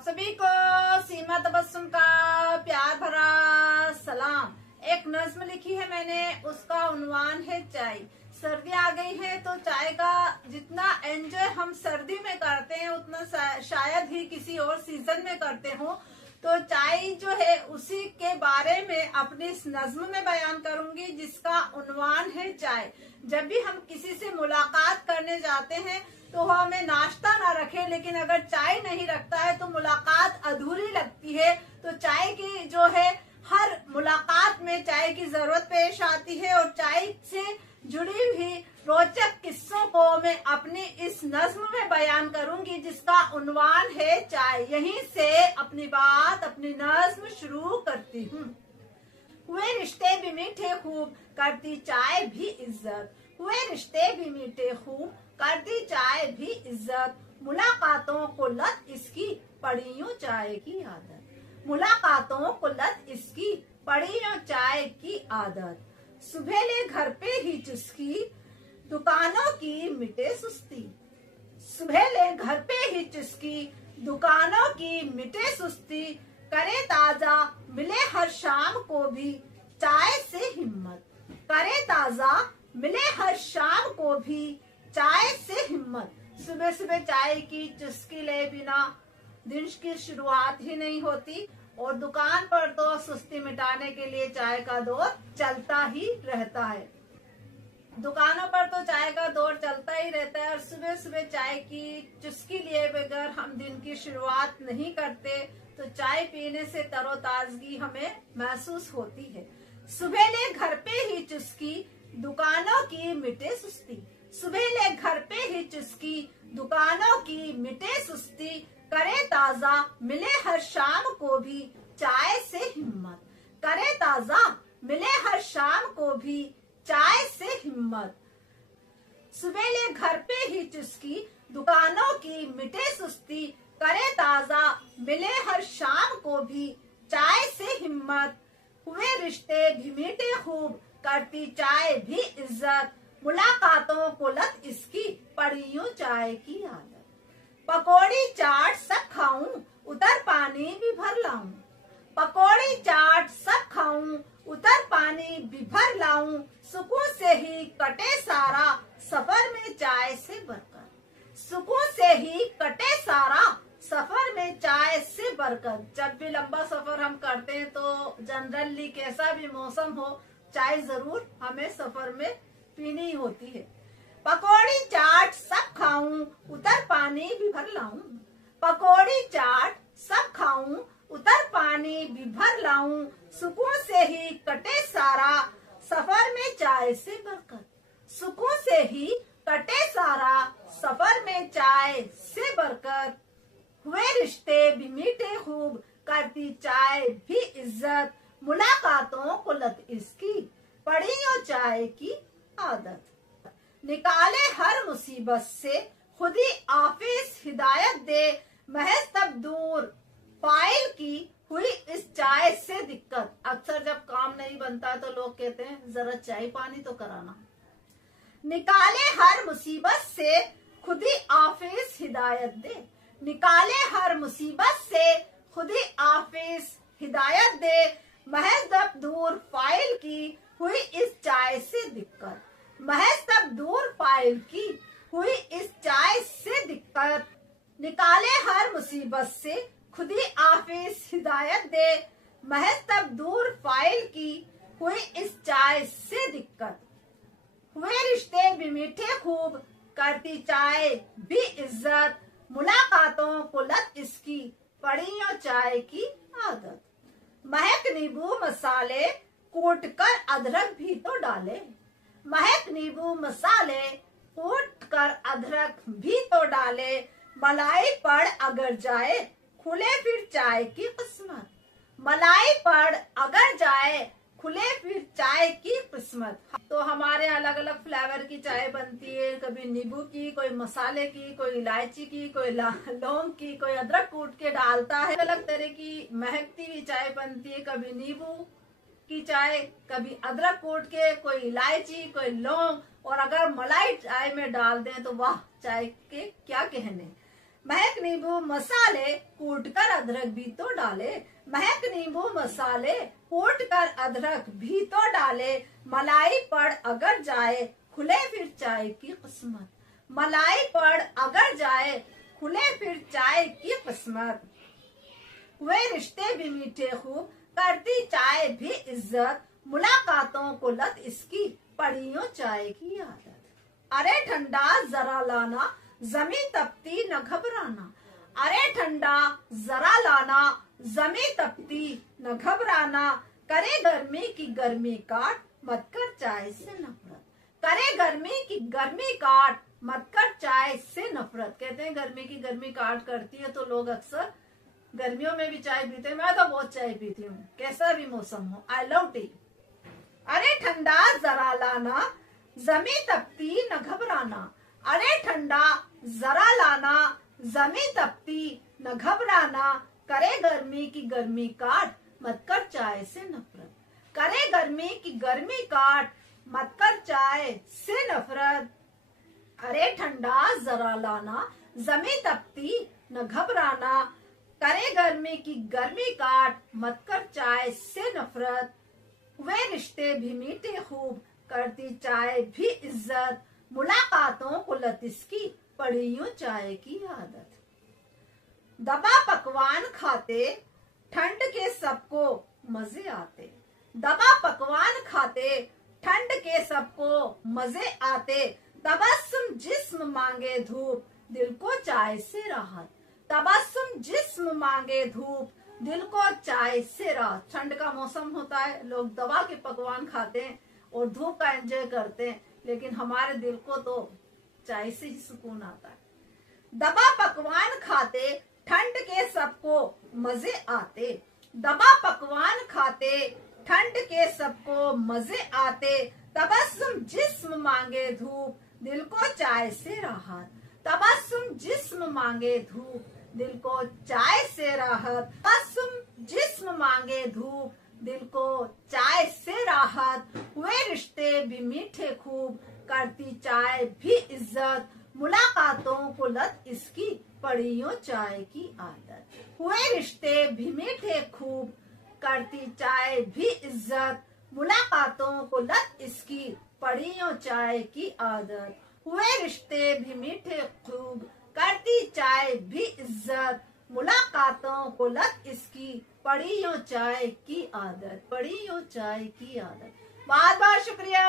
आप सभी को सीमा तबस्सुम का प्यार भरा सलाम। एक नज्म लिखी है मैंने, उसका उन्वान है चाय। सर्दी आ गई है तो चाय का जितना एंजॉय हम सर्दी में करते हैं उतना शायद ही किसी और सीजन में करते हो। तो चाय जो है उसी के बारे में अपनी इस नज्म में बयान करूंगी जिसका उन्वान है चाय। जब भी हम किसी से मुलाकात करने जाते हैं तो वो हमें नाश्ता ना रखे, लेकिन अगर चाय नहीं रखता है तो मुलाकात अधूरी लगती है। तो चाय की जो है हर मुलाकात में चाय की जरूरत पेश आती है और चाय से जुड़ी हुई रोचक किस्सों को मैं अपनी इस नज्म में बयान करूंगी जिसका उन्वान है चाय। यहीं से अपनी बात, अपनी नज्म शुरू करती हूँ। हुए रिश्ते भी मीठे खूब, करती चाय भी इज्जत। हुए रिश्ते भी मीठे खूब, करती चाय भी इज्जत। मुलाकातों को लत इसकी, पड़ी यूं चाय की आदत। मुलाकातों को लत इसकी, पड़ी यूं चाय की आदत। सुबह ले घर पे ही चुस्की, दुकानों की मिटे सुस्ती। सुबह ले घर पे ही चुस्की, दुकानों की मिटे सुस्ती। करे ताजा मिले हर शाम को भी, चाय से हिम्मत। करे ताजा मिले हर शाम को भी, चाय से हिम्मत। सुबह सुबह चाय की चुस्की ले बिना दिन की शुरुआत ही नहीं होती और दुकान पर तो सुस्ती मिटाने के लिए चाय का दौर चलता ही रहता है। दुकानों पर तो चाय का दौर चलता ही रहता है और सुबह सुबह चाय की चुस्की लिए बगैर हम दिन की शुरुआत नहीं करते तो चाय पीने से तरोताजगी हमें महसूस होती है। सुबह ले घर पे ही चुस्की, दुकानों की मिटे सुस्ती। सुबह ले घर पे ही चुस्की, दुकानों की मिटे सुस्ती। करे ताजा मिले हर शाम को भी, चाय से हिम्मत। करे ताजा मिले हर शाम को भी, चाय से हिम्मत। सुबह ले घर पे ही चुस्की, दुकानों की मिटे सुस्ती। करे ताजा मिले हर शाम को भी, चाय से हिम्मत। हुए रिश्ते भी मीठे खूब, करती चाय भी इज्जत। मुलाकातों को लत इसकी, पड़ी यूं चाय की आदत। पकौड़ी चाट सब खाऊं, उतर पानी भी भर लाऊं। पकौड़ी चाट सब खाऊं, उतर पानी भी भर लाऊं। सुकून से ही कटे सारा सफर में चाय से बरकत। सुकून से ही कटे सारा सफर में चाय से बरकत। जब भी लंबा सफर हम करते हैं तो जनरली कैसा भी मौसम हो चाय जरूर हमें सफर में पीनी होती है। पकौड़ी चाट सब खाऊं, उतर पानी भी भर लाऊं। पकौड़ी चाट सब खाऊं, उतर पानी भी भर लाऊं। सुकून से ही कटे सारा सफर में चाय से बरकत। सुकून से ही कटे सारा सफर में चाय से बरकत। हुए रिश्ते भी मीठे खूब, करती चाय भी इज्जत। मुलाकातों को लत इसकी, पड़ी यूं चाय की आदत। निकाले हर मुसीबत से, खुद ही आफिस हिदायत दे। महज तब दूर फाइल की, हुई इस चाय से दिक्कत। अक्सर जब काम नहीं बनता तो लोग कहते हैं जरा चाय पानी तो कराना। निकाले हर मुसीबत से, खुद ही आफिस हिदायत दे। निकाले हर मुसीबत से, खुद ही आफिस हिदायत दे। महज तब दूर फाइल की, हुई इस चाय से दिक्कत। महज तब दूर फाइल की, हुई इस चाय से दिक्कत। निकाले हर मुसीबत से, खुद ही आफिस हिदायत दे। महज तब दूर फाइल की, हुई इस चाय से दिक्कत। हुए रिश्ते भी मीठे खूब, करती चाय भी इज्जत। मुलाकातों को लत इसकी, पड़ी यूं चाय की आदत। महक नींबू मसाले, कूट कर अदरक भी तो डाले। महक नींबू मसाले, कूट कर अदरक भी तो डाले। मलाई पड़ अगर जाए, खुले फिर चाय की किस्मत। मलाई पड़ अगर जाए, खुले फिर चाय की किस्मत। तो हमारे अलग अलग फ्लेवर की चाय बनती है, कभी नींबू की, कोई मसाले की, कोई इलायची की, कोई लौंग की, कोई अदरक कूट के डालता है। अलग तरह की महकती हुई चाय बनती है, कभी नींबू की चाय, कभी अदरक कूट के, कोई इलायची, कोई लौंग, और अगर मलाई चाय में डाल दें तो वाह चाय के क्या कहने। महक नींबू मसाले कूट कर अदरक भी तो डाले, महक नींबू मसाले कूट कर अदरक भी तो डाले, मलाई पड़ अगर जाए खुले फिर चाय की किस्मत, मलाई पड़ अगर जाए खुले फिर चाय की किस्मत। वे रिश्ते भी मीठे खूब करती चाय भी इज्जत, मुलाकातों को लत इसकी पड़ियों चाय की आदत। अरे ठंडा जरा लाना जमी तपती न घबराना, अरे ठंडा जरा लाना जमी तपती न घबराना, करे गर्मी की गर्मी काट मत कर चाय से नफरत, करे गर्मी की गर्मी काट मत कर चाय से नफरत। कहते हैं गर्मी की गर्मी काट करती है तो लोग अक्सर गर्मियों में भी चाय पीते हैं। मैं तो बहुत चाय पीती हूँ, कैसा भी मौसम हो, आई लव टी। अरे ठंडा जरा लाना जमी तपती न घबराना, अरे ठंडा जरा लाना जमी तपती न घबराना, करे गर्मी की गर्मी काट मत कर चाय से नफरत, करे गर्मी की गर्मी काट मत कर चाय से नफरत। अरे ठंडा जरा लाना जमी तपती न घबराना, करे गर्मी की गर्मी काट मत कर चाय से नफरत। वे रिश्ते भी मीठे खूब करती चाय भी इज्जत, मुलाकातों को लत इसकी पड़ी यूं चाय की आदत। दबा पकवान खाते ठंड के सबको मजे आते, दबा पकवान खाते ठंड के सबको मजे आते, तबस्सुम जिस्म मांगे धूप दिल को चाय से राहत, तबस्सुम जिस्म मांगे धूप दिल को चाय से राहत। ठंड का मौसम होता है, लोग दबा के पकवान खाते हैं और धूप का एंजॉय करते हैं, लेकिन हमारे दिल को तो चाय से ही सुकून आता है। दबा पकवान खाते ठंड के सबको मजे आते, दबा पकवान खाते ठंड के सबको मजे आते, तबस्सुम जिस्म मांगे धूप दिल को चाय से राहत, तबस्सुम जिस्म मांगे धूप दिल को चाय से राहत, तबस्सुम जिस्म मांगे धूप दिल को चाय से राहत। हुए रिश्ते भी मीठे खूब करती चाय भी इज्जत, मुलाकातों को लत इसकी पड़ी यूं चाय की आदत। हुए रिश्ते भी मीठे खूब करती चाय भी इज्जत, मुलाकातों को लत इसकी पड़ी यूं चाय की आदत। हुए रिश्ते भी मीठे खूब करती चाय भी इज्जत, मुलाकातों को लत इसकी पड़ी यूं चाय की आदत, पड़ी यूं चाय की आदत। बहुत बहुत शुक्रिया।